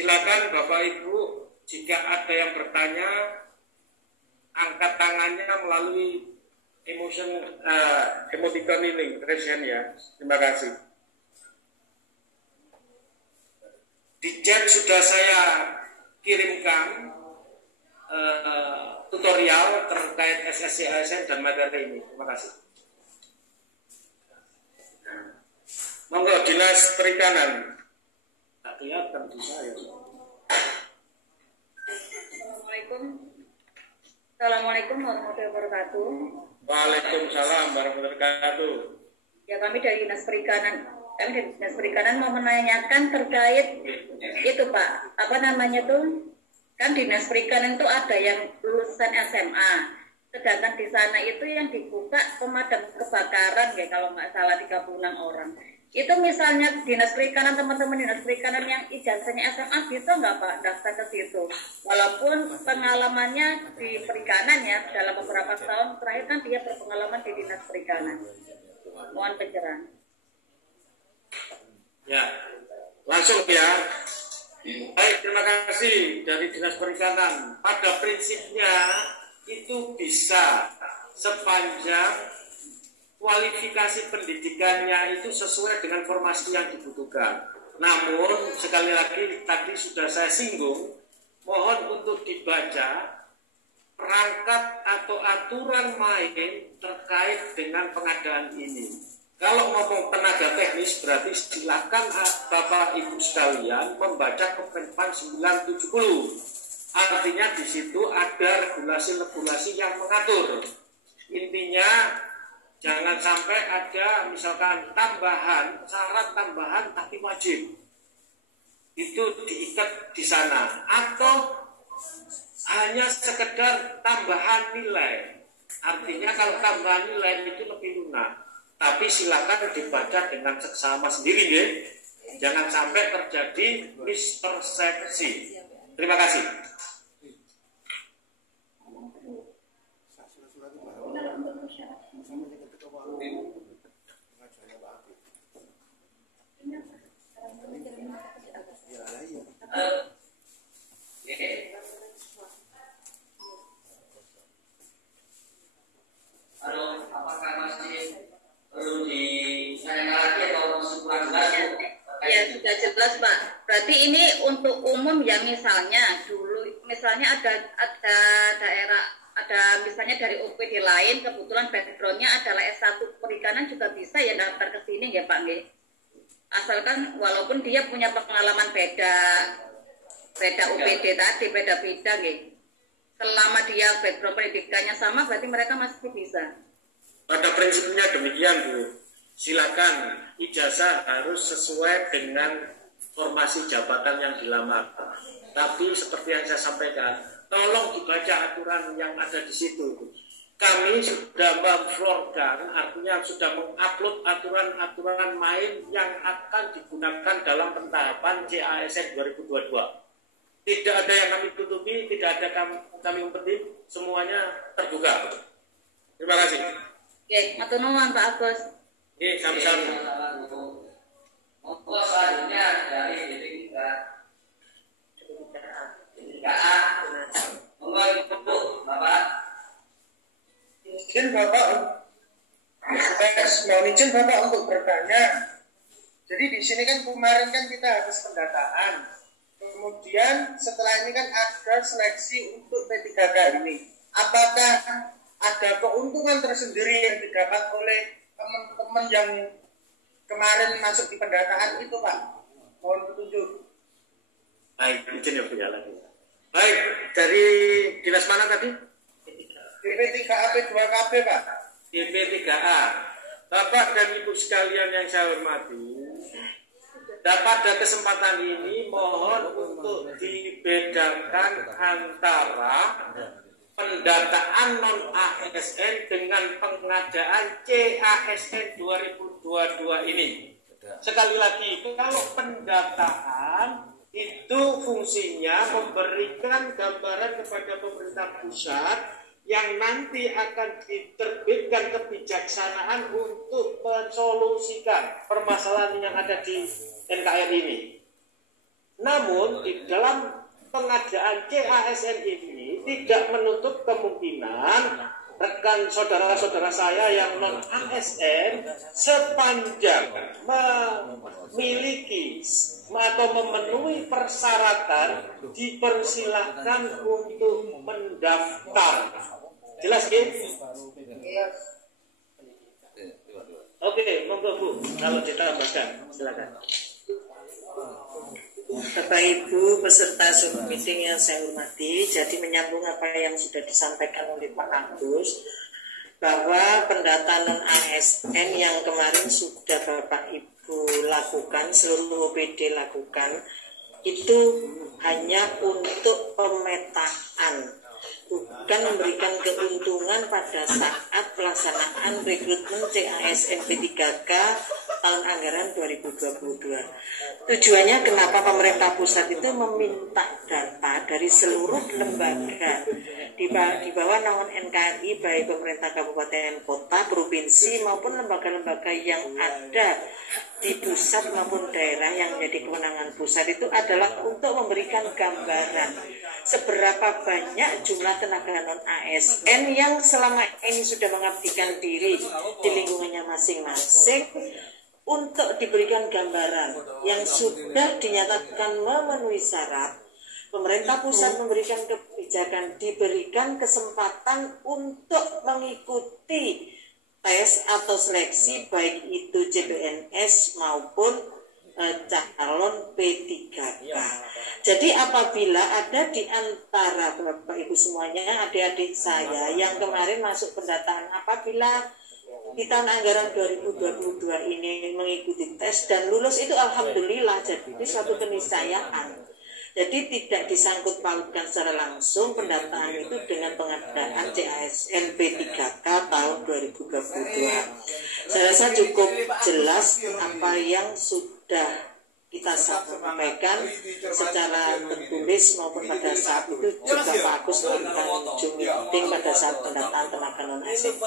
Silakan Bapak Ibu, jika ada yang bertanya, angkat tangannya melalui emoticon ini, raise hand ya. Terima kasih. Di chat sudah saya kirimkan tutorial terkait SSC ASN dan materi ini. Terima kasih. Monggo Dinas Perikanan. Tak kelihatan di saya. Assalamualaikum warahmatullahi wabarakatuh. Waalaikumsalam warahmatullahi wabarakatuh. Ya, kami dari Dinas Perikanan mau menanyakan terkait itu Pak, apa namanya tuh? Kan Dinas Perikanan itu ada yang lulusan SMA, sedangkan di sana itu yang dibuka pemadam kebakaran ya kalau nggak salah 36 orang. Itu misalnya Dinas Perikanan, teman-teman Dinas Perikanan yang ijazahnya SMA bisa nggak Pak daftar ke situ? Walaupun pengalamannya di perikanan ya, dalam beberapa tahun terakhir kan dia berpengalaman di Dinas Perikanan. Mohon pencerahan. Ya, langsung ya. Baik, terima kasih dari Dinas Perikanan. Pada prinsipnya itu bisa sepanjang kualifikasi pendidikannya itu sesuai dengan formasi yang dibutuhkan. Namun sekali lagi tadi sudah saya singgung, mohon untuk dibaca perangkat atau aturan main terkait dengan pengadaan ini. Kalau ngomong tenaga teknis berarti silakan Bapak Ibu sekalian membaca Kemenpan 970. Artinya di situ ada regulasi-regulasi yang mengatur. Intinya jangan sampai ada misalkan tambahan, syarat tambahan tapi wajib. Itu diikat di sana. Atau hanya sekedar tambahan nilai. Artinya kalau tambahan nilai itu lebih lunak. Tapi silakan dibaca dengan seksama sendiri ya. Jangan sampai terjadi mispersepsi. Terima kasih. Halo, apakah masih perlu ditanyakan lagi atau kurang jelas? Ya sudah jelas Pak. Berarti ini untuk umum ya, misalnya dulu misalnya ada daerah, ada misalnya dari OPD lain kebetulan backgroundnya adalah S1 perikanan juga bisa ya daftar ke sini ya Pak nggih. Asalkan walaupun dia punya pengalaman beda OPD tadi, beda bidang nggih. Selama dia background pendidikannya sama berarti mereka masih bisa. Pada prinsipnya demikian Bu. Silakan ijazah harus sesuai dengan formasi jabatan yang dilamar. Tapi seperti yang saya sampaikan, tolong dibaca aturan yang ada di situ. Kami sudah memflorkan, artinya sudah mengupload aturan-aturan main yang akan digunakan dalam pentahapan CASN 2022. Tidak ada yang kami tutupi, tidak ada kami umpeti, semuanya terbuka. Terima kasih. Oke, matur nuwun Pak Agus. Oke, sama-sama. Monggo selanjutnya dari D3A. Monggo Ibu, Bapak. Izin Bapak, mohon izin Bapak untuk bertanya. Jadi di sini kan kemarin kan kita habis pendataan. Kemudian setelah ini kan ada seleksi untuk P3K ini. Apakah ada keuntungan tersendiri yang didapat oleh teman-teman yang kemarin masuk di pendataan itu Pak? Mohon petunjuk. Baik, izin ya berjalan. Baik, dari dinas mana tadi? DP3AP 2KB Pak. DP3A. Bapak dan Ibu sekalian yang saya hormati, pada kesempatan ini mohon untuk dibedakan antara pendataan non-ASN dengan pengadaan CASN 2022 ini. Sekali lagi, kalau pendataan itu fungsinya memberikan gambaran kepada pemerintah pusat yang nanti akan diterbitkan kebijaksanaan untuk mensolusikan permasalahan yang ada di NKRI ini. Namun di dalam pengadaan CASN ini tidak menutup kemungkinan rekan saudara-saudara saya yang non ASN sepanjang memiliki atau memenuhi persyaratan dipersilahkan untuk mendaftar. Jelas ya? Oke, monggo Bu, kalau ditambahkan silakan. Bapak Ibu peserta Zoom meeting yang saya hormati, jadi menyambung apa yang sudah disampaikan oleh Pak Agus, bahwa pendataan non ASN yang kemarin sudah Bapak Ibu lakukan, seluruh OPD lakukan, itu hanya untuk pemetaan, bukan memberikan keuntungan pada saat pelaksanaan rekrutmen CASN P3K tahun anggaran 2022. Tujuannya kenapa pemerintah pusat itu meminta data dari seluruh lembaga di bawah naungan NKRI, baik pemerintah kabupaten kota, provinsi maupun lembaga-lembaga yang ada di pusat maupun daerah yang menjadi kewenangan pusat, itu adalah untuk memberikan gambaran seberapa banyak jumlah tenaga non ASN yang selama ini sudah mengabdikan diri di lingkungannya masing-masing, untuk diberikan gambaran yang sudah dinyatakan memenuhi syarat. Pemerintah pusat memberikan kebijakan, diberikan kesempatan untuk mengikuti tes atau seleksi, baik itu CPNS maupun calon P3K. Jadi apabila ada di antara Bapak Ibu semuanya, adik-adik saya yang kemarin masuk pendataan, apabila di tahun anggaran 2022 ini mengikuti tes dan lulus, itu alhamdulillah, jadi itu suatu keniscayaan. Jadi tidak disangkut pautkan secara langsung pendataan itu dengan pengadaan CASN P3K tahun 2022. Saya rasa cukup jelas apa yang sudah kita sampaikan secara tertulis maupun pada saat itu juga Pak Agus melakukan Zoom meeting pada saat pendataan tenaga non ASN.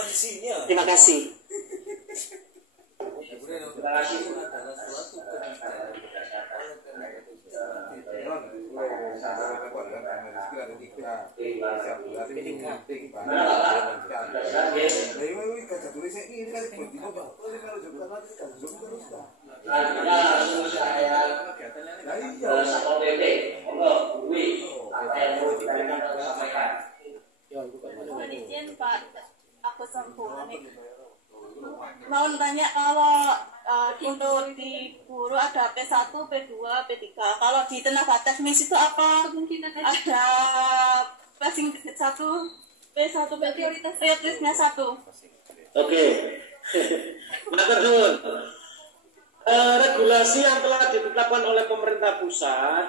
Terima kasih. Izin Pak, aku sempurna nih. Mau tanya, kalau untuk di guru ada P1, P2, P3. Kalau di tenaga teknis itu apa? Ada passing 1, P1, prioritasnya 1. Oke. Matur nuwun. Regulasi yang telah ditetapkan oleh pemerintah pusat,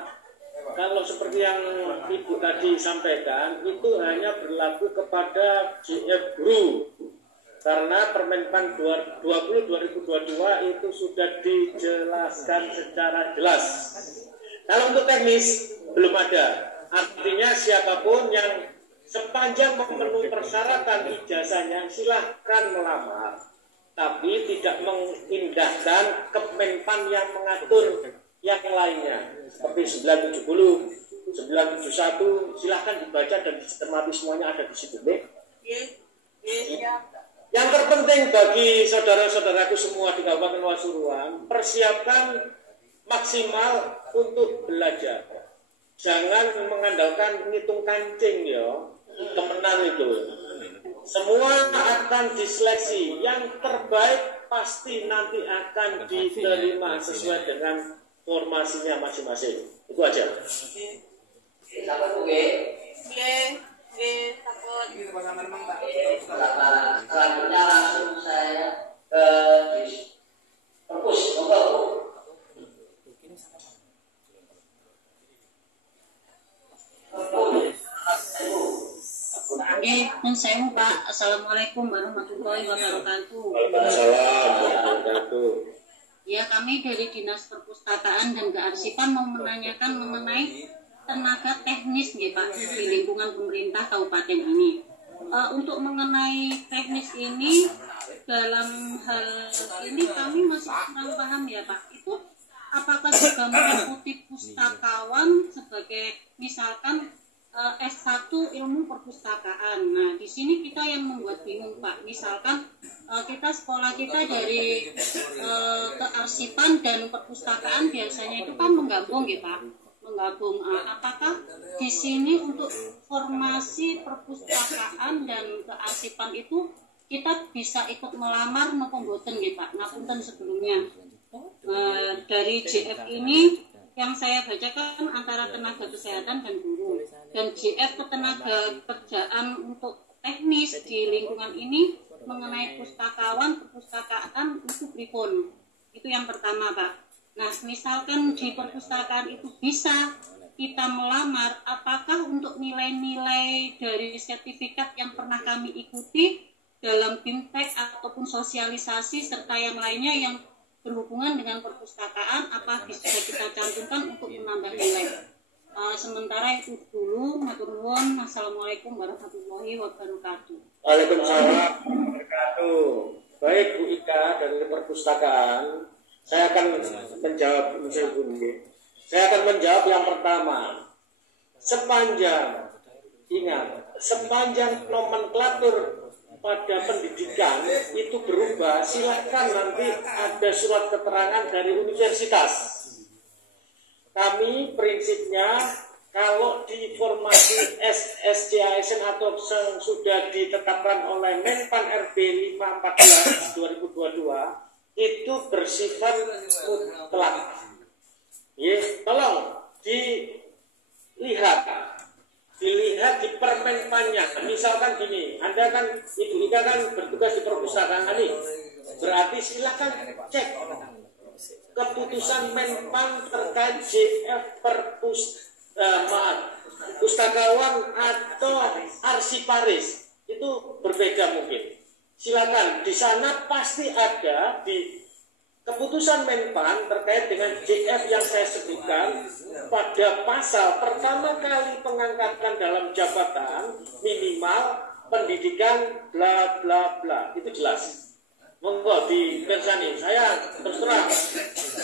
kalau seperti yang Ibu tadi sampaikan, itu hanya berlaku kepada JF Guru. Karena Permenpan 20/2022 itu sudah dijelaskan secara jelas. Kalau untuk teknis belum ada. Artinya siapapun yang sepanjang memenuhi persyaratan ijazahnya silahkan melamar, tapi tidak mengindahkan Kemenpan yang mengatur yang lainnya seperti 970, 971, silahkan dibaca dan dicermati, semuanya ada di situ. Yang terpenting bagi saudara-saudaraku semua di Kabupaten Pasuruan, persiapkan maksimal untuk belajar. Jangan mengandalkan ngitung kancing ya, temenan itu. Semua akan diseleksi, yang terbaik pasti nanti akan diterima sesuai dengan formasinya masing-masing. Itu aja. Selanjutnya langsung saya ke perpus. Saya Pak. Assalamualaikum warahmatullahi wabarakatuh. Waalaikumsalam warahmatullahi. Ya, kami dari Dinas Perpustakaan dan Kearsipan mau menanyakan mengenai tenaga teknis nih Pak di lingkungan pemerintah kabupaten ini. Untuk mengenai teknis ini, dalam hal ini kami masih kurang paham ya Pak. Itu apakah juga mengikuti pustakawan sebagai misalkan S1 ilmu perpustakaan. Nah, di sini kita yang membuat bingung, Pak. Misalkan sekolah kita dari kearsipan dan perpustakaan biasanya itu kan menggabung ya, Pak. Menggabung. Apakah di sini untuk formasi perpustakaan dan kearsipan itu kita bisa ikut melamar maupun boten ya, Pak? Ngapunten sebelumnya. Dari JF ini yang saya bacakan antara tenaga kesehatan dan guru, dan JF ketenaga kerjaan untuk teknis di lingkungan ini mengenai pustakawan perpustakaan itu pripun. Itu yang pertama, Pak. Nah, misalkan di perpustakaan itu bisa kita melamar, apakah untuk nilai-nilai dari sertifikat yang pernah kami ikuti dalam BIMTEK ataupun sosialisasi serta yang lainnya yang berhubungan dengan perpustakaan, apa bisa kita cantumkan untuk menambah nilai? Sementara itu dulu, matur nuwun. Assalamualaikum warahmatullahi wabarakatuh. Waalaikumsalam warahmatullahi wabarakatuh. Baik Bu Ika dari perpustakaan, saya akan menjawab Saya akan menjawab yang pertama. Sepanjang nomenklatur pada pendidikan itu berubah, silakan nanti ada surat keterangan dari universitas. Kami prinsipnya kalau di formasi SSCASN atau yang sudah ditetapkan oleh Menpan RB 514 2022 itu bersifat mutlak. Tolong dilihat di permenpannya. Misalkan gini, Anda kan Ibu Ika kan bertugas di perpustakaan ini, berarti silakan cek keputusan Menpan terkait JF pustakawan atau arsiparis itu berbeda mungkin. Silakan di sana pasti ada di keputusan Menpan terkait dengan JF yang saya sebutkan pada pasal pertama kali pengangkatan dalam jabatan minimal pendidikan bla bla bla, itu jelas. Monggo di Persani, saya terserah,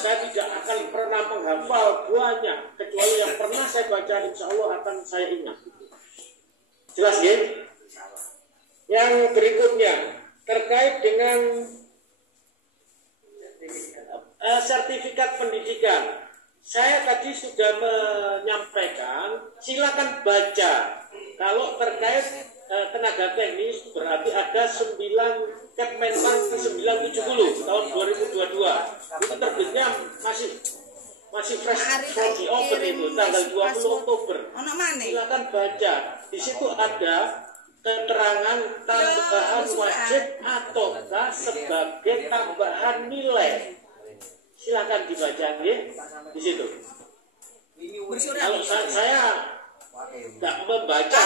saya tidak akan pernah menghafal banyak kecuali yang pernah saya baca, insya Allah akan saya ingat. Jelas ya? Yang berikutnya terkait dengan sertifikat pendidikan, saya tadi sudah menyampaikan, silakan baca. Kalau terkait tenaga teknis berarti ada 9 Kepmenpan 970 tahun 2022. Itu terbitnya masih fresh from the oven itu tanggal 20 Oktober. Silakan baca. Di situ ada keterangan tambahan wajib ataukah sebagai tambahan nilai. Silakan dibaca ya di situ. Kalau saya tidak membaca,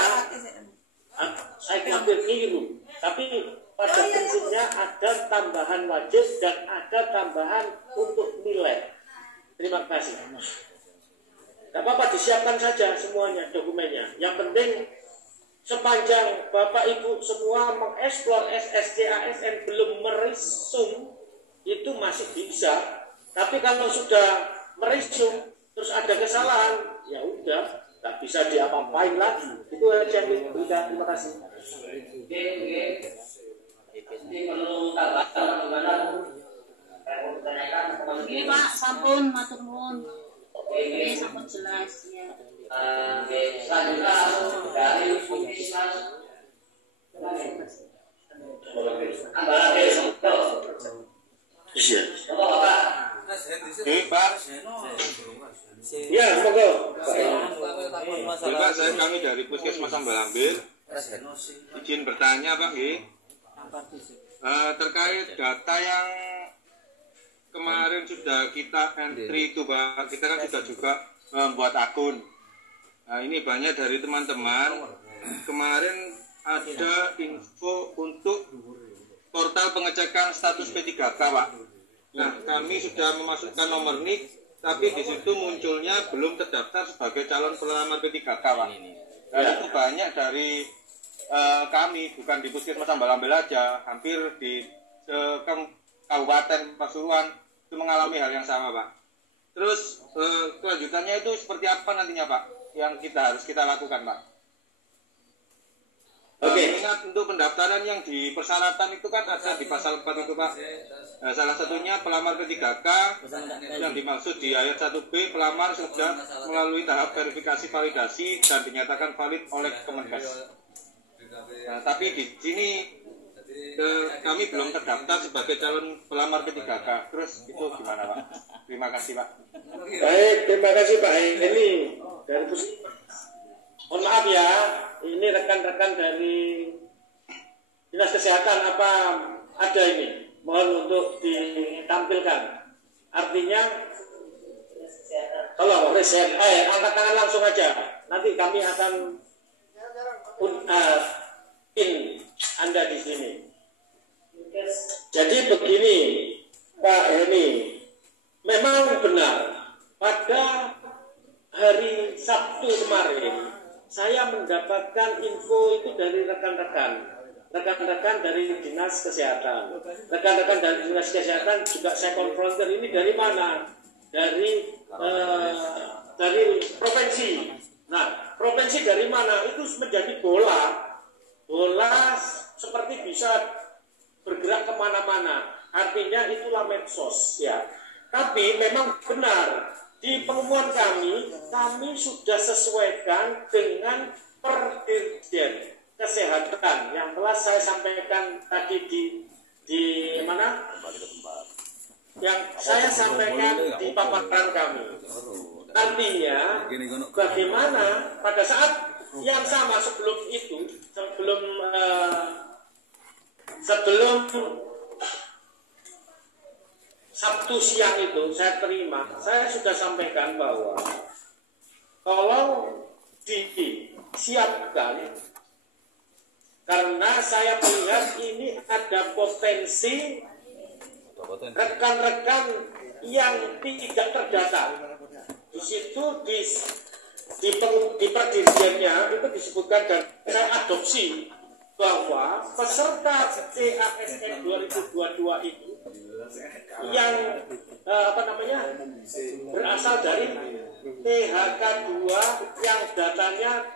saya hampir keliru. Tapi pada prinsipnya ada tambahan wajib dan ada tambahan untuk nilai. Terima kasih. Tidak apa-apa, disiapkan saja semuanya dokumennya. Yang penting sepanjang Bapak Ibu semua mengeksplor SSCASN belum merisum itu masih bisa. Tapi kalau sudah merisum terus ada kesalahan, ya udah, tak bisa diapa-apain lagi. Itu aja yang berikan. Terima kasih. Ini perlu tambahan gimana? Ini Pak, sampun matur nuwun. Ini sampun jelas ya. Selanjutnya dari Puskesmas Ambala Besok. Iya. Bapak. Pak. Ya, monggo. Bapak, kami dari Puskesmas Ambalambil. Izin bertanya, Pak, terkait data yang kemarin sudah kita entry itu, Pak. Kita kan sudah juga membuat akun. Nah, ini banyak dari teman-teman. Kemarin ada info untuk portal pengecekan status P3K, Pak. Nah, kami sudah memasukkan nomor NIK, tapi di situ munculnya belum terdaftar sebagai calon pelamar P3K, Pak. Dan itu banyak dari kami, bukan di Puskesmas Ambalambil aja, hampir di Kabupaten Pasuruan itu mengalami hal yang sama, Pak. Terus kelanjutannya itu seperti apa nantinya Pak yang harus kita lakukan Pak? Ingat untuk pendaftaran yang di persyaratan itu kan ada di pasal 4 itu Pak. Salah satunya pelamar ke-3K yang dimaksud di ayat 1B, pelamar sudah melalui tahap verifikasi validasi dan dinyatakan valid oleh Kemenkes. Nah, tapi di sini kami belum terdaftar sebagai calon pelamar ke-3K. Terus itu gimana Pak? Terima kasih Pak. Baik, terima kasih Pak. Ini dari mohon maaf ya, ini rekan-rekan dari Dinas Kesehatan apa ada ini? Mohon untuk ditampilkan. Artinya kalau riset, angkat tangan langsung aja. Nanti kami akan Anda di sini. Jadi begini, Pak Heni, memang benar pada hari Sabtu kemarin saya mendapatkan info itu dari rekan-rekan dari Dinas Kesehatan. Rekan-rekan dari Dinas Kesehatan juga saya konfrontir, ini dari mana? Dari provinsi. Nah, provinsi dari mana? Itu menjadi bola seperti bisa bergerak kemana-mana. Artinya itulah medsos ya. Tapi memang benar di pengumuman kami sudah sesuaikan dengan Perdirjen Kesehatan yang telah saya sampaikan tadi di mana? Yang saya sampaikan di paparan kami. Artinya bagaimana pada saat yang sama sebelum Sabtu siang itu saya sudah sampaikan bahwa tolong disiapkan karena saya melihat ini ada potensi rekan-rekan yang tidak terdata. Di situ di perdirjennya itu disebutkan dan saya adopsi bahwa peserta CASN 2022 itu yang berasal dari THK 2 yang datanya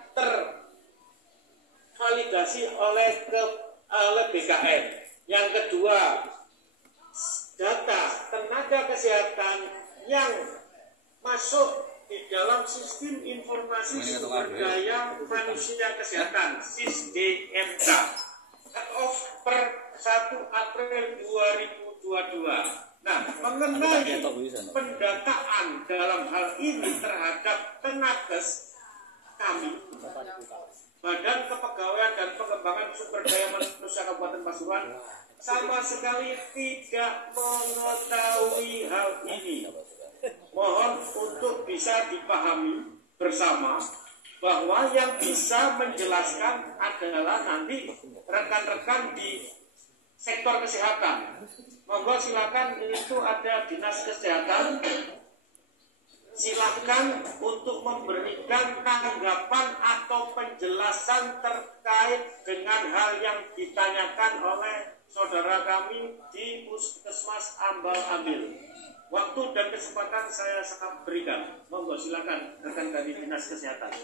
tervalidasi oleh BKN. Yang kedua, data tenaga kesehatan yang masuk di dalam sistem informasi sumber daya manusia kesehatan SISDMK cut-off per 1 April 2022. Nah, mengenai pendataan dalam hal ini terhadap Tenages kami, Badan Kepegawaian dan Pengembangan Sumber Daya Manusia Kabupaten Pasuruan sama sekali tidak mengetahui hal ini. Mohon untuk bisa dipahami bersama bahwa yang bisa menjelaskan adalah nanti rekan-rekan di sektor kesehatan. Monggo silakan, itu ada Dinas Kesehatan. Silakan untuk memberikan tanggapan atau penjelasan terkait dengan hal yang ditanyakan oleh saudara kami di Puskesmas Ambal Ambil. Waktu dan kesempatan saya sangat berikan. Monggo silakan rekan dari Dinas Kesehatan.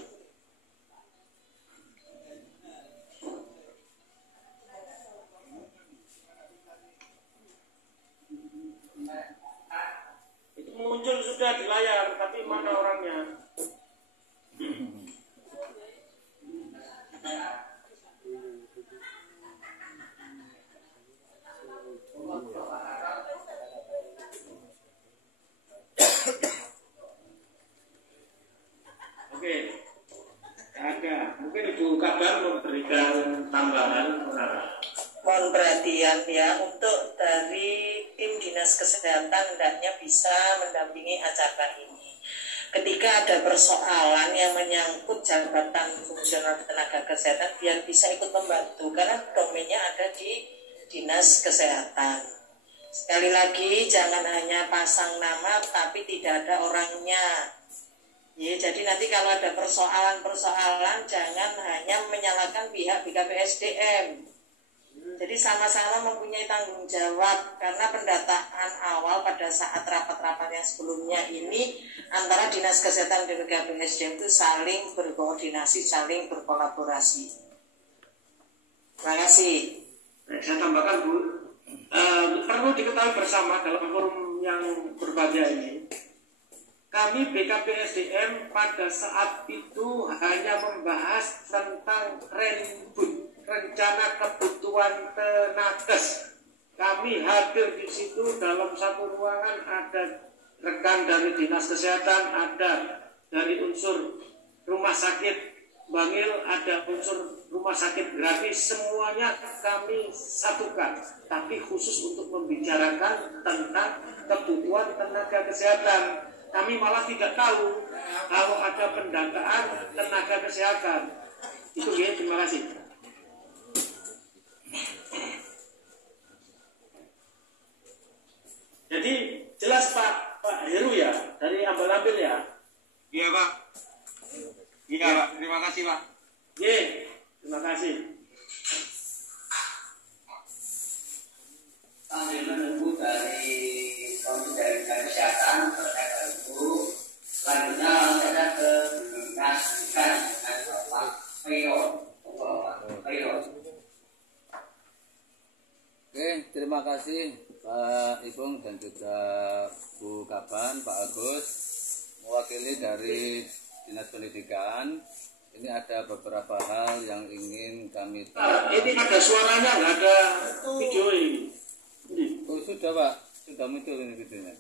Itu muncul sudah di layar, tapi mana orangnya? Oke, ada. Mungkin Ibu Kabar memberikan tambahan. Mohon perhatian ya, untuk dari tim Dinas Kesehatan hendaknya bisa mendampingi acara ini. Ketika ada persoalan yang menyangkut jabatan fungsional tenaga kesehatan, biar bisa ikut membantu, karena domainnya ada di Dinas Kesehatan. Sekali lagi, jangan hanya pasang nama tapi tidak ada orangnya. Ya, jadi nanti kalau ada persoalan-persoalan jangan hanya menyalahkan pihak BKPSDM. Jadi sama-sama mempunyai tanggung jawab karena pendataan awal pada saat rapat-rapat yang sebelumnya ini antara Dinas Kesehatan dan BKPSDM itu saling berkoordinasi, saling berkolaborasi. Terima kasih. Saya tambahkan Bu, perlu diketahui bersama dalam forum yang berbahagia ini, kami BKPSDM pada saat itu hanya membahas tentang rencana kebutuhan tenagas. Kami hadir di situ dalam satu ruangan, ada rekan dari Dinas Kesehatan, ada dari unsur rumah sakit Bangil, ada unsur rumah sakit gratis, semuanya kami satukan, tapi khusus untuk membicarakan tentang kebutuhan tenaga kesehatan. Kami malah tidak tahu kalau ada pendataan tenaga kesehatan. Itu ya, terima kasih. Jadi jelas Pak Heru ya, dari Ambal-Ambil ya. Iya Pak. Iya Pak, terima kasih Pak. Ye, terima kasih. Kami menunggu dari Komisi Kesehatan terkait hal itu. Selanjutnya ada ke Dinas dengan Bapak Peyon. Oke, terima kasih Pak Ipung dan juga Bu Kaban, Pak Agus, mewakili dari Dinas Pendidikan. Ini ada beberapa hal yang ingin kami ini ada suaranya, nggak ada video ini. Oh sudah Pak, sudah muncul ini videonya.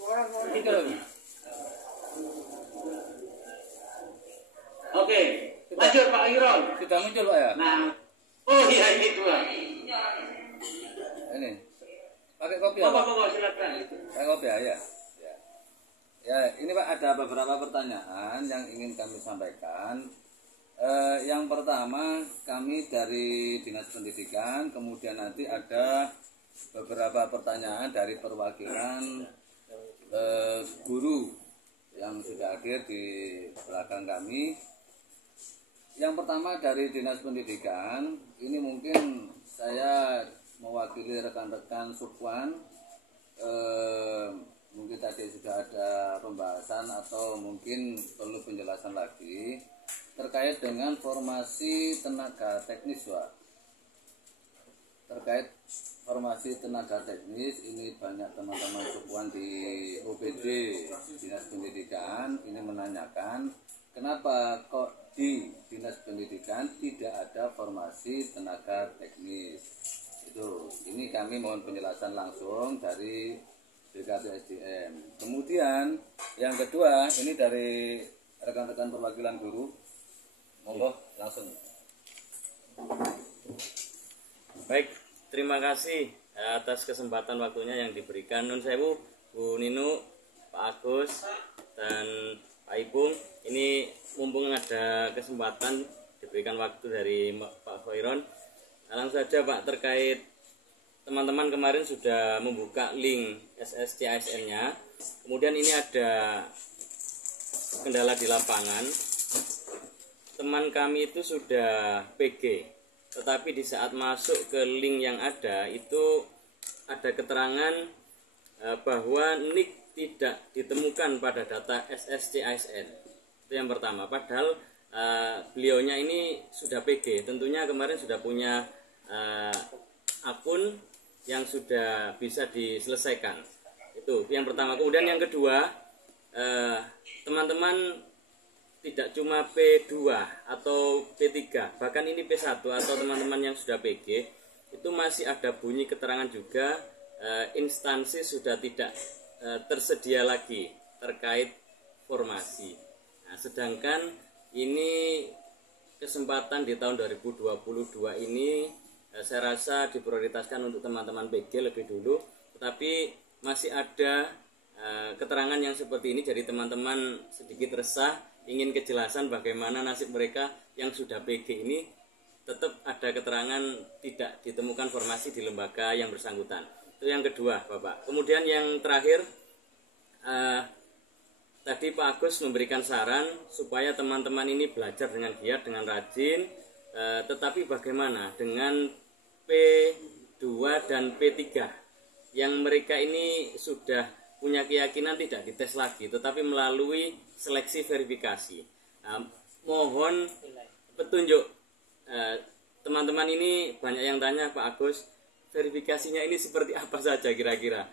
Muncul lagi. Oke, lanjut Pak Iron. Sudah muncul Pak ya? Nah, oh iya ini dua. Ini pakai kopi ya Pak? Silakan. Pakai kopi ya? Ya, ini Pak ada beberapa pertanyaan yang ingin kami sampaikan. Yang pertama, kami dari Dinas Pendidikan, kemudian nanti ada beberapa pertanyaan dari perwakilan guru yang sudah hadir di belakang kami. Yang pertama dari Dinas Pendidikan, ini mungkin saya mewakili rekan-rekan Subwan. Mungkin tadi sudah ada pembahasan atau mungkin perlu penjelasan lagi terkait dengan formasi tenaga teknis Pak. Terkait formasi tenaga teknis ini banyak teman-teman Subwan di OPD Dinas Pendidikan ini menanyakan kenapa kok di Dinas Pendidikan tidak ada formasi tenaga teknis. Ini kami mohon penjelasan langsung dari BKPSDM. Kemudian yang kedua ini dari rekan-rekan perwakilan guru. Monggo langsung. Baik, terima kasih atas kesempatan waktunya yang diberikan. Nun sewu Bu Ninu, Pak Agus dan Pak Ipung. Ini mumpung ada kesempatan diberikan waktu dari Pak Khairon. Langsung saja Pak, terkait teman-teman kemarin sudah membuka link SSCISN-nya. Kemudian ini ada kendala di lapangan. Teman kami itu sudah PG, tetapi di saat masuk ke link yang ada itu ada keterangan bahwa NIK tidak ditemukan pada data SSCISN. Itu yang pertama. Padahal beliaunya ini sudah PG, tentunya kemarin sudah punya akun yang sudah bisa diselesaikan. Itu yang pertama. Kemudian yang kedua, teman-teman tidak cuma P2 atau P3, bahkan ini P1 atau teman-teman yang sudah PG itu masih ada bunyi keterangan juga instansi sudah tidak tersedia lagi terkait formasi. Nah, sedangkan ini kesempatan di tahun 2022 ini saya rasa diprioritaskan untuk teman-teman PG lebih dulu, tetapi masih ada keterangan yang seperti ini, jadi teman-teman sedikit resah, ingin kejelasan bagaimana nasib mereka yang sudah PG ini. Tetap ada keterangan tidak ditemukan formasi di lembaga yang bersangkutan. Itu yang kedua Bapak. Kemudian yang terakhir, tadi Pak Agus memberikan saran supaya teman-teman ini belajar dengan giat, dengan rajin, tetapi bagaimana dengan P2 dan P3 yang mereka ini sudah punya keyakinan tidak dites lagi tetapi melalui seleksi verifikasi. Nah, mohon petunjuk teman-teman ini banyak yang tanya Pak Agus, verifikasinya ini seperti apa saja kira-kira?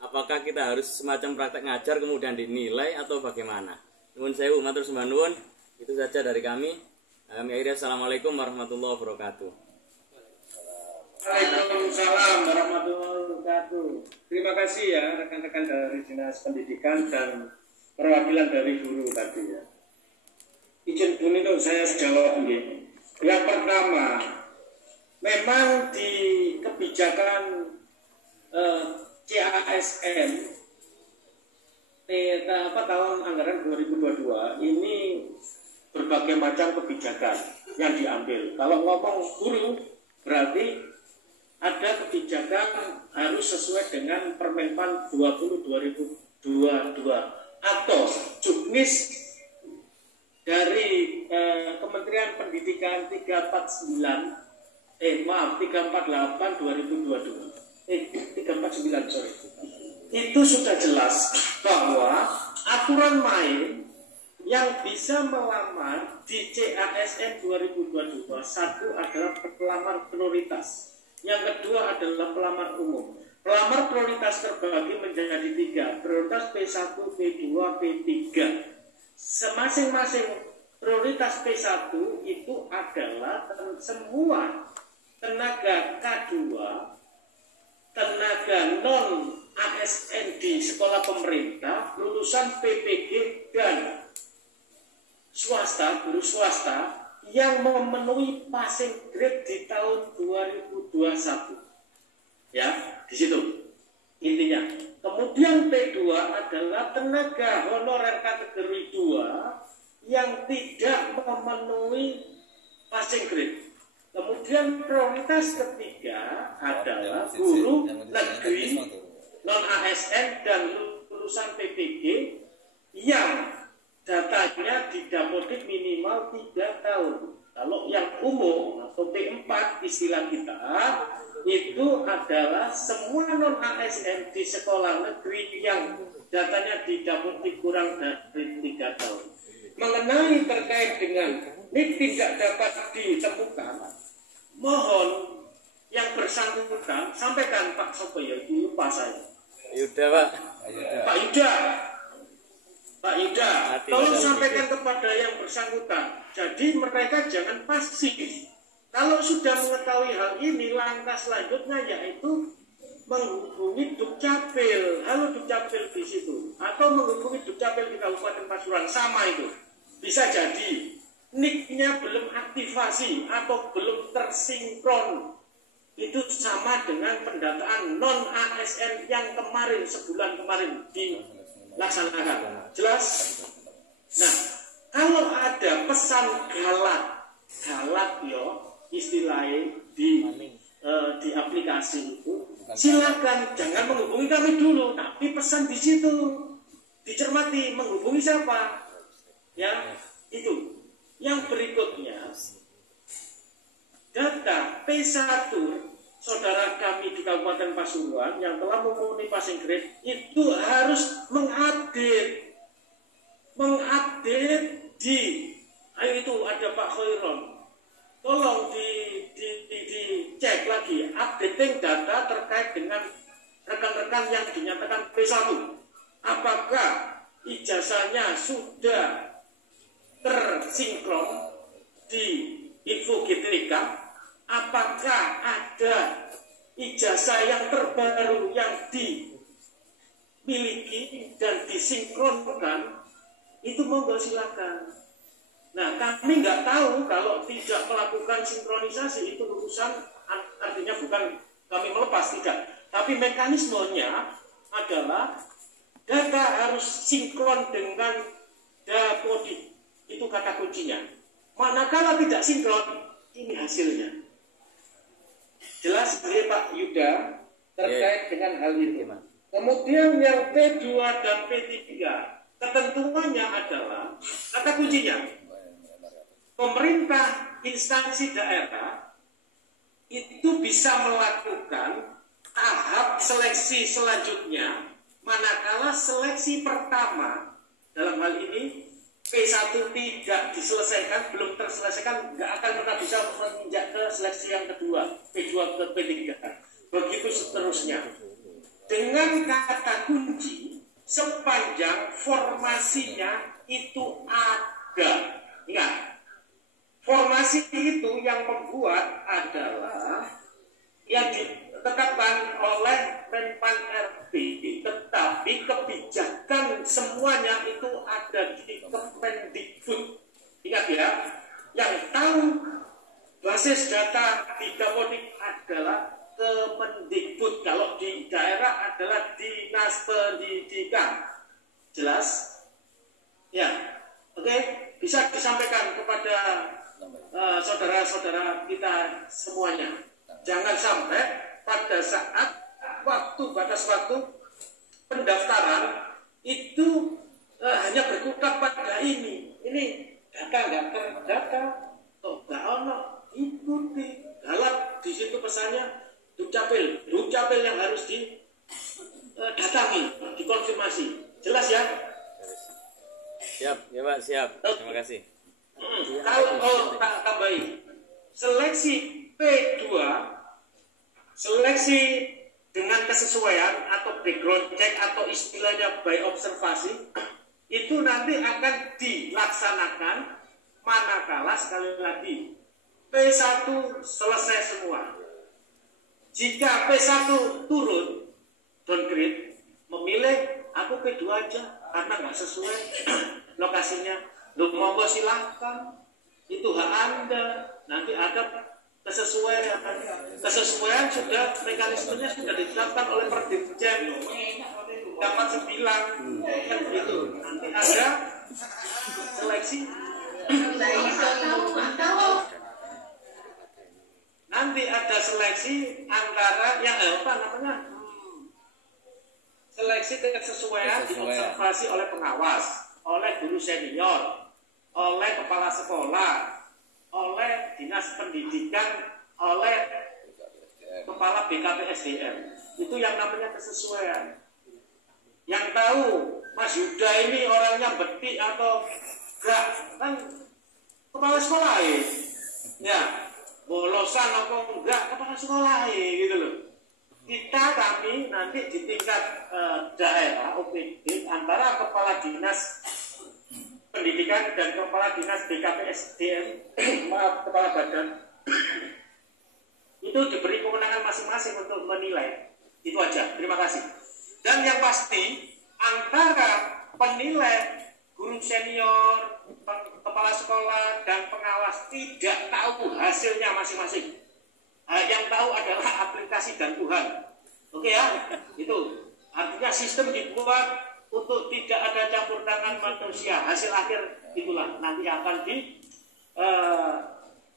Apakah kita harus semacam praktek ngajar kemudian dinilai atau bagaimana? Nuwun sewu, matur sembah nuwun. Itu saja dari kami. Kami akhiri, assalamualaikum warahmatullahi wabarakatuh. Waalaikumsalam warahmatullahi wabarakatuh. Terima kasih ya rekan-rekan dari Dinas Pendidikan dan perwakilan dari guru tadi ya. Izin dulu saya jawab begini. Yang pertama, memang di kebijakan CASN tahun anggaran 2022 ini berbagai macam kebijakan yang diambil. Kalau ngomong guru berarti ada kebijakan harus sesuai dengan Permenpan 20 2022 atau Juknis dari Kementerian Pendidikan 348 2022. 349 sorry. Itu sudah jelas bahwa aturan main yang bisa melamar di CASN 2022, satu adalah pelamar prioritas, yang kedua adalah pelamar umum. Pelamar prioritas terbagi menjadi 3, prioritas P1, P2, P3. Semasing-masing prioritas P1 itu adalah semua tenaga K2, tenaga non ASN di sekolah pemerintah, lulusan PPG dan swasta, guru swasta yang memenuhi passing grade di tahun 2021. Ya, di situ intinya. Kemudian P2 adalah tenaga honorer kategori 2 yang tidak memenuhi passing grade. Kemudian prioritas ketiga adalah guru negeri non ASN dan lulusan PPG yang datanya didapodik minimal 3 tahun. Kalau yang umum atau P4 istilah kita itu adalah semua non ASN di sekolah negeri yang datanya didapodik kurang dari 3 tahun. Mengenai terkait dengan ini tidak dapat ditemukan, mohon yang bersangkutan sampaikan Pak Sopoyo, itu lupa saya. Yuda Pak. Pak Yuda, tolong sampaikan kepada yang bersangkutan. Jadi mereka jangan pasif. Kalau sudah mengetahui hal ini, langkah selanjutnya yaitu menghubungi Dukcapil. Halo Dukcapil di situ, atau menghubungi Dukcapil di Kabupaten Pasuruan, sama itu. Bisa jadi NIK-nya belum aktivasi atau belum tersinkron. Itu sama dengan pendataan non ASN yang kemarin, sebulan kemarin dilaksanakan. Jelas? Nah, kalau ada pesan galak yo istilahnya di aplikasi itu, silakan jangan menghubungi kami dulu, tapi pesan di situ dicermati menghubungi siapa. Ya, itu. Yang berikutnya, data P1 saudara kami di Kabupaten Pasuruan yang telah memenuhi passing grade itu harus mengupdate di, ayo itu ada Pak Khairon, tolong dicek lagi updating data terkait dengan rekan-rekan yang dinyatakan P1, apakah ijazahnya sudah tersinkron di info GTK, apakah ada ijazah yang terbaru yang dimiliki dan disinkronkan, itu monggo silakan. Nah, kami nggak tahu kalau tidak melakukan sinkronisasi itu urusan, artinya bukan kami melepas, tidak, tapi mekanismenya adalah data harus sinkron dengan Dapodik. Itu kata kuncinya. Manakala tidak sinkron, ini hasilnya. Jelas ya Pak Yuda terkait dengan hal itu. Kemudian yang P2 dan P3, ketentuannya adalah kata kuncinya, pemerintah instansi daerah itu bisa melakukan tahap seleksi selanjutnya, manakala seleksi pertama dalam hal ini P1 tidak diselesaikan, belum terselesaikan, nggak akan pernah bisa menginjak ke seleksi yang kedua, P2 ke P3. Begitu seterusnya. Dengan kata kunci, sepanjang formasinya itu ada. Ingat, formasi itu yang membuat adalah yang ditetapkan oleh Menpan RB, tetapi kebijakan semuanya itu ada di Kemendikbud. Ingat ya, yang tahu basis data di Dapodik adalah Kemendikbud. Kalau di daerah adalah Dinas Pendidikan. Jelas? Ya, oke, bisa disampaikan kepada saudara-saudara kita semuanya. Jangan sampai pada saat batas waktu pendaftaran itu hanya berkutat pada ini data nggak terdata, nggak ono, ikuti galak di situ pesannya dukcapil yang harus didatangi, dikonfirmasi. Jelas ya? Siap, ya Pak, siap. Terima kasih. Kalau tak tambahin seleksi P2, seleksi dengan kesesuaian atau background check atau istilahnya by observasi, itu nanti akan dilaksanakan manakala sekali lagi P1 selesai semua. Jika P1 turun, downgrade, memilih aku P2 aja karena nggak sesuai lokasinya, lu monggo silahkan, itu hak Anda. Nanti ada kesesuaian sudah, mekanismenya sudah ditetapkan oleh Perdikjen 49 kan begitu. Nanti ada seleksi, nanti ada seleksi antara yang seleksi kesesuaian diobservasi oleh pengawas, oleh guru senior, oleh kepala sekolah, oleh dinas pendidikan, oleh kepala BKPSDM. Itu yang namanya kesesuaian. Yang tahu Mas Yuda ini orangnya betik atau enggak, kan kepala sekolah ya, bolosan atau enggak, kepala sekolah gitu loh. Kami nanti di tingkat daerah OPD antara kepala dinas pendidikan dan kepala dinas BKPSDM, maaf, kepala badan, itu diberi kewenangan masing-masing untuk menilai. Itu aja, terima kasih. Dan yang pasti antara penilai, guru senior, kepala sekolah dan pengawas tidak tahu hasilnya masing-masing. Yang tahu adalah aplikasi dan Tuhan. Oke ya, itu artinya sistem dibuat untuk tidak ada campur tangan manusia. Hasil akhir itulah nanti akan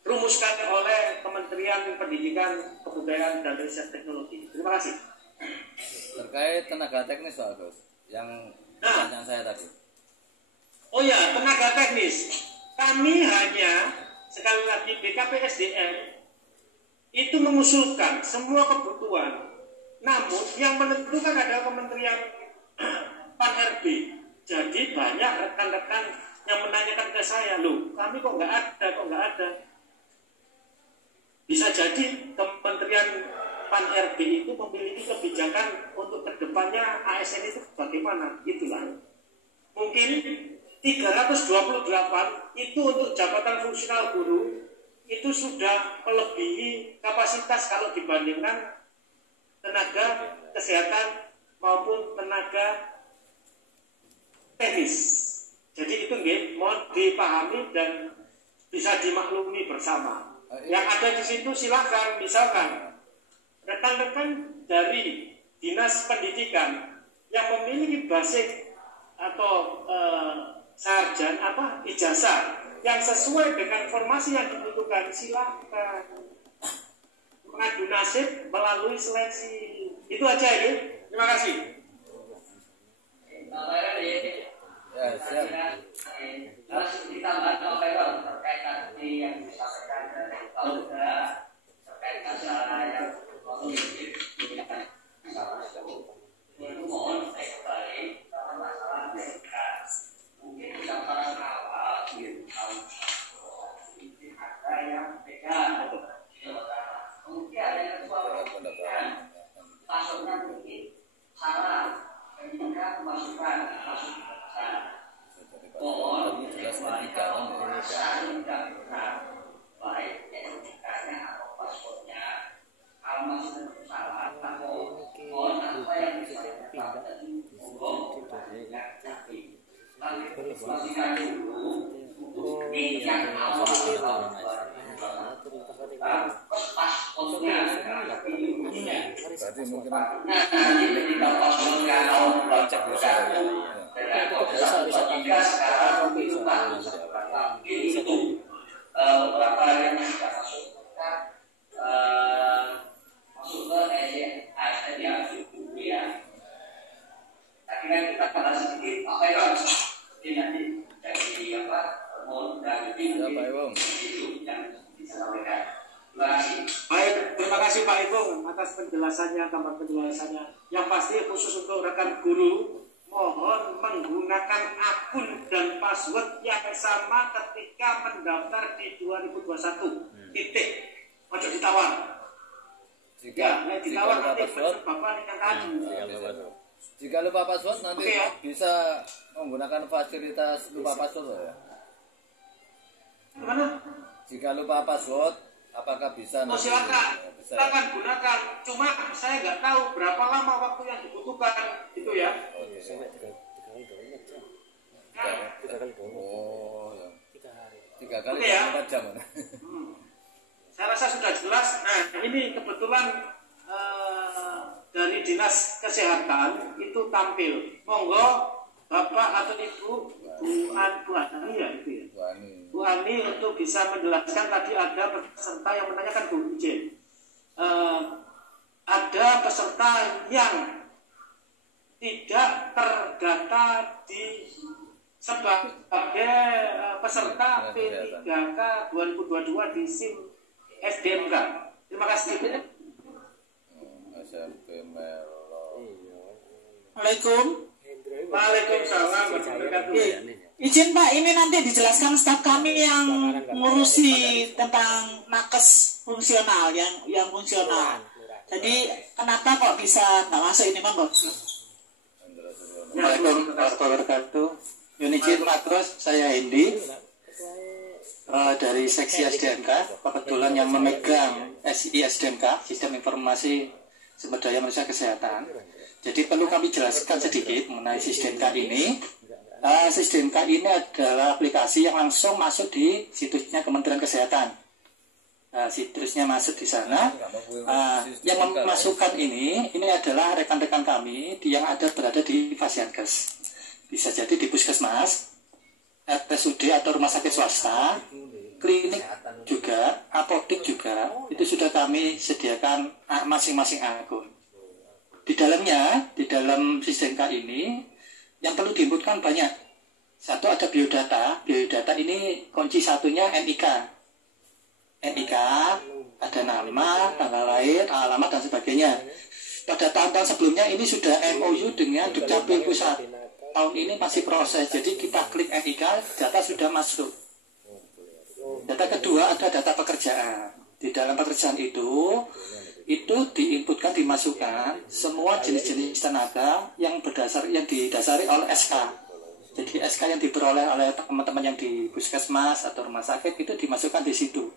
dirumuskan oleh Kementerian Pendidikan, Kebudayaan dan Riset Teknologi. Terima kasih. Terkait tenaga teknis Pak Agus, yang pertanyaan saya tadi. Oh ya, tenaga teknis. Kami hanya sekali lagi BKPSDM itu mengusulkan semua kebutuhan, namun yang menentukan adalah Kementerian Pan RB. Jadi banyak rekan-rekan yang menanyakan ke saya, loh kami kok nggak ada. Bisa jadi Kementerian Pan RB itu memiliki kebijakan untuk kedepannya ASN itu bagaimana, itulah. Mungkin 328 itu untuk jabatan fungsional guru itu sudah melebihi kapasitas kalau dibandingkan tenaga kesehatan maupun tenaga teknis. Jadi itu mohon dipahami dan bisa dimaklumi bersama. Yang ada di situ silakan, misalkan rekan-rekan dari dinas pendidikan yang memiliki basic atau sarjana ijazah yang sesuai dengan formasi yang dibutuhkan, silakan mengadu nasib melalui seleksi. Itu aja ya. Terima kasih. Ya, siap. Terus ditambah terkait tadi yang disampaikan dari Pak Uda terkait masalah masukan mohon baik NIK-nya atau paspornya kalau masih salah mohon apa yang bisa kita monggo dikonsultasikan dulu ini yang awal paspornya berarti mungkin ketika paspornya baca beberapa yang kita masukkan masuk ke ASN yang ya. Tapi kan kita bahas sedikit apa ya ini nanti dari apa mohon dari itu yang disampaikan. Terima kasih. Baik, terima kasih Pak Ipung atas penjelasannya, tambah penjelasannya. Yang pasti khusus untuk rekan guru, mohon menggunakan akun dan password yang sama ketika mendaftar di 2021. Titik. Ojo ditawar. Jika ditawar lupa nanti password, Bapak yang tadi. jika lupa password nanti Oke, ya. bisa menggunakan fasilitas lupa password ya. Gimana? Jika lupa password, apakah bisa? Oh, nanti? silakan. Bisa. Silakan gunakan. Cuma saya nggak tahu berapa lama waktu yang dibutuhkan itu ya. Oke. Oh, ya. 3 kali Oke, ya. 24 jam. Saya rasa sudah jelas. Nah, ini kebetulan dari Dinas Kesehatan itu tampil. Monggo Bapak atau Ibu Bu Ani ya itu ya. Bu Ani untuk bisa menjelaskan tadi ada peserta yang menanyakan Bu Ijen. Ada peserta yang tidak terdata di sebagai peserta P3K 2022 di SIM SDMK. Terima kasih. Assalamualaikum. Waalaikumsalam. Izin Pak, ini nanti dijelaskan staf kami yang ngurusi tentang nakes fungsional, yang fungsional. Jadi kenapa kok bisa nggak masuk ini Bang? Assalamualaikum warahmatullahi wabarakatuh. Yunizin Makros, saya Hendi dari seksi SDMK, kebetulan yang memegang SI SDMK, Sistem Informasi Sumber Daya Manusia Kesehatan. Jadi perlu kami jelaskan sedikit mengenai SDMK ini. SDMK ini adalah aplikasi yang langsung masuk di situsnya Kementerian Kesehatan. Situsnya masuk di sana. Yang memasukkan ini adalah rekan-rekan kami yang berada di Fasiankes. Bisa jadi di puskesmas, RSUD atau rumah sakit swasta, klinik juga, apotek juga, itu sudah kami sediakan masing-masing akun. Di dalamnya, di dalam SDMK ini, yang perlu diinputkan banyak. Satu ada biodata. Biodata ini kunci satunya NIK. NIK, ada nama, tanggal lahir, alamat, dan sebagainya. Pada tahun-tahun sebelumnya ini sudah MOU dengan Dukcapil Pusat. Tahun ini masih proses, jadi kita klik NIK, data sudah masuk. Data kedua ada data pekerjaan. Di dalam pekerjaan itu diinputkan, dimasukkan semua jenis-jenis tenaga yang didasari oleh SK. Jadi SK yang diperoleh oleh teman-teman yang di puskesmas atau rumah sakit itu dimasukkan di situ.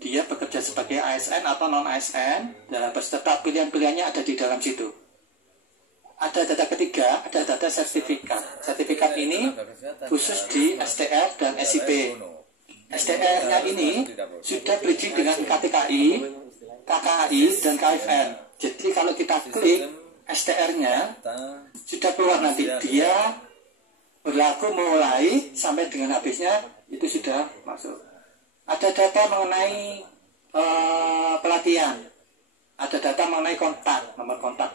Dia bekerja sebagai ASN atau non ASN, dan beserta pilihan-pilihannya ada di dalam situ. Ada data ketiga, ada data sertifikat. Sertifikat ini khusus di STR dan SIP. STR-nya ini sudah bridging dengan KTKI, KKI, dan KFN. Jadi kalau kita klik STR-nya, sudah keluar nanti. Dia berlaku mulai sampai dengan habisnya, itu sudah masuk. Ada data mengenai pelatihan. Ada data mengenai kontak, nomor kontak,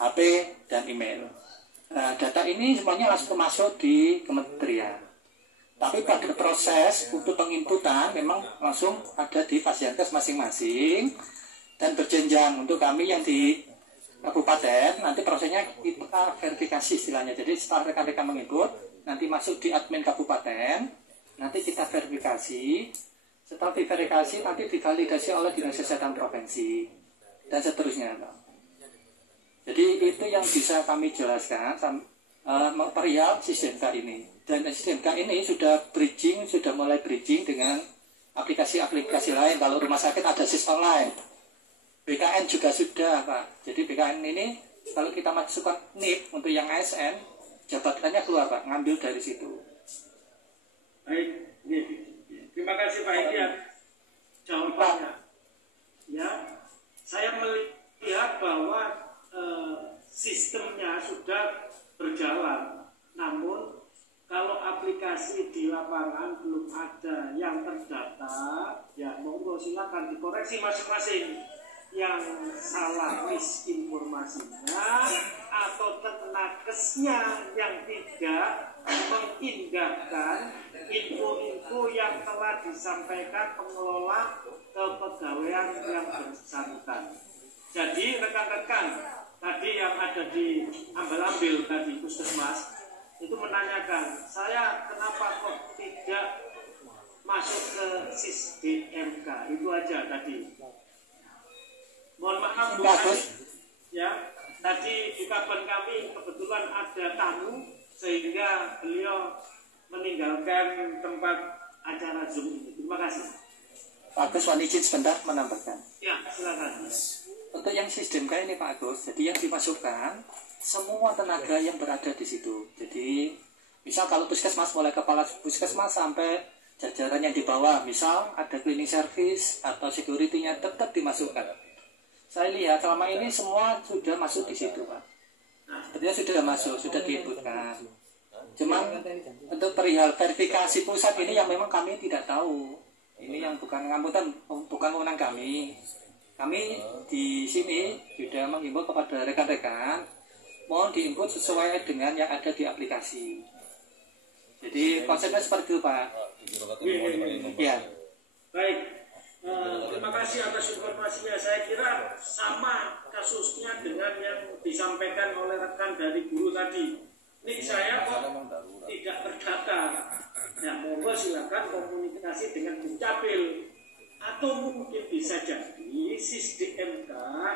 HP, dan email. Nah, data ini semuanya langsung masuk di kementerian. Tapi pada proses untuk penginputan memang langsung ada di Fasiankes masing-masing dan berjenjang. Untuk kami yang di kabupaten, nanti prosesnya kita verifikasi istilahnya. Jadi setelah rekan-rekan menginput, nanti masuk di admin kabupaten, nanti kita verifikasi. Setelah diverifikasi, nanti divalidasi oleh Dinas Kesehatan Provinsi dan seterusnya. Jadi itu yang bisa kami jelaskan perihal sistem K ini. Dan sistem K ini sudah mulai bridging dengan aplikasi-aplikasi lain. Kalau rumah sakit ada sistem lain. BKN juga sudah, Pak. Jadi BKN ini kalau kita masukkan NIP untuk yang ASN, jabatannya keluar, Pak. Ngambil dari situ. Baik, terima kasih Pak Idian jawabannya. Ya, saya melihat bahwa sistemnya sudah berjalan, namun kalau aplikasi di lapangan belum ada yang terdata, ya monggo silakan dikoreksi masing-masing yang salah misinformasinya atau tenakesnya yang tidak mengindahkan info-info yang telah disampaikan pengelola kepegawaian yang bersangkutan. Jadi rekan-rekan tadi yang ada di ambil-ambil tadi puskesmas itu menanyakan, saya kenapa kok tidak masuk ke SISDMK, itu aja tadi. Mohon maaf Bu Ani, ya tadi di kabar kami kebetulan ada tamu sehingga beliau meninggalkan tempat acara Zoom ini. Terima kasih. Pak Agus, mohon izin sebentar menambahkan. Ya, silakan. Untuk yang sistem K ini Pak Agus, jadi yang dimasukkan semua tenaga yang berada di situ. Jadi misal kalau puskesmas, mulai kepala puskesmas sampai jajaran yang di bawah, misal ada cleaning service atau security-nya tetap dimasukkan. Saya lihat selama ini semua sudah masuk di situ, Pak. Sepertinya sudah masuk, sudah diinputkan. Cuman untuk perihal verifikasi pusat ini yang memang kami tidak tahu. Ini yang bukan wewenang kami. Kami di sini sudah mengimbau kepada rekan-rekan, mohon diinput sesuai dengan yang ada di aplikasi. Jadi konsepnya seperti itu, Pak. Ya. Baik. Terima kasih atas informasinya. Saya kira sama kasusnya dengan yang disampaikan oleh rekan dari guru tadi. Nik saya kok tidak terdata. Nah, monggo silakan komunikasi dengan Dukcapil. Atau mungkin bisa jadi SISDMK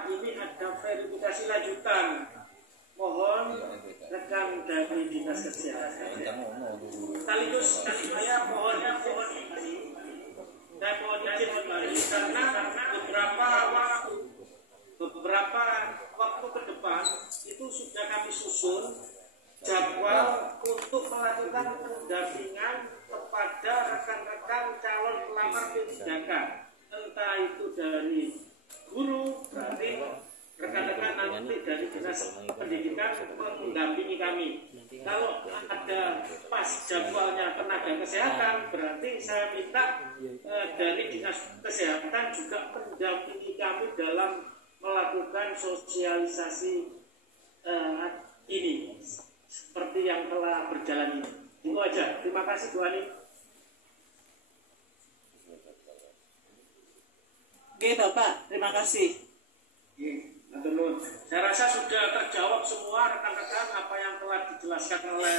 ini ada verifikasi lanjutan. Mohon rekan dari Dinas Kesehatan. Sekaligus saya mohon izin kembali karena beberapa waktu ke depan itu sudah kami susun jadwal untuk melakukan pendampingan kepada rekan-rekan calon pelamar P3K, entah itu dari guru, berarti rekan-rekan nanti dari Dinas Pendidikan mendampingi kami. Kalau ada pas jadwalnya tenaga kesehatan, berarti saya minta dari Dinas Kesehatan juga mendampingi kami dalam melakukan sosialisasi ini seperti yang telah berjalan ini. Itu aja. Terima kasih Bu Ani. Oke Bapak, terima kasih. Saya rasa sudah terjawab semua rekan-rekan apa yang telah dijelaskan oleh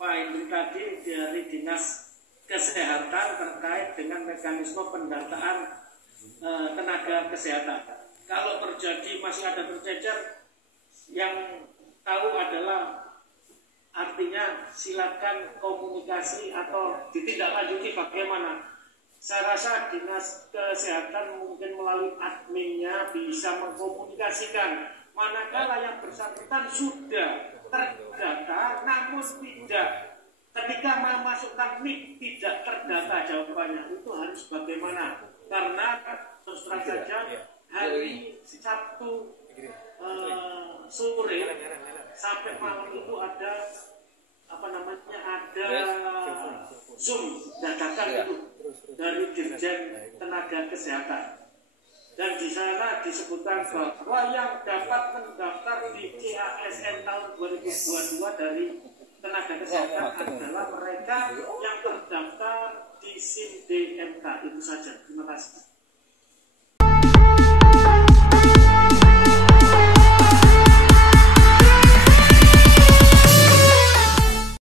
Pak Indri tadi dari Dinas Kesehatan terkait dengan mekanisme pendataan tenaga kesehatan. Kalau terjadi masih ada tercecer, yang tahu adalah artinya silakan komunikasi atau ditindaklanjuti bagaimana. Saya rasa Dinas Kesehatan mungkin melalui adminnya bisa mengkomunikasikan manakala yang bersangkutan sudah terdata namun tidak, ketika memasukkan NIK tidak terdata jawabannya, itu harus bagaimana? Karena terus terang saja hari Sabtu sore sampai malam itu ada Zoom dadakan itu dari Dirjen Tenaga Kesehatan, dan di sana disebutkan bahwa yang dapat mendaftar di CASN tahun 2022 dari tenaga kesehatan adalah mereka yang terdaftar di SISDMK. Itu saja. Terima kasih.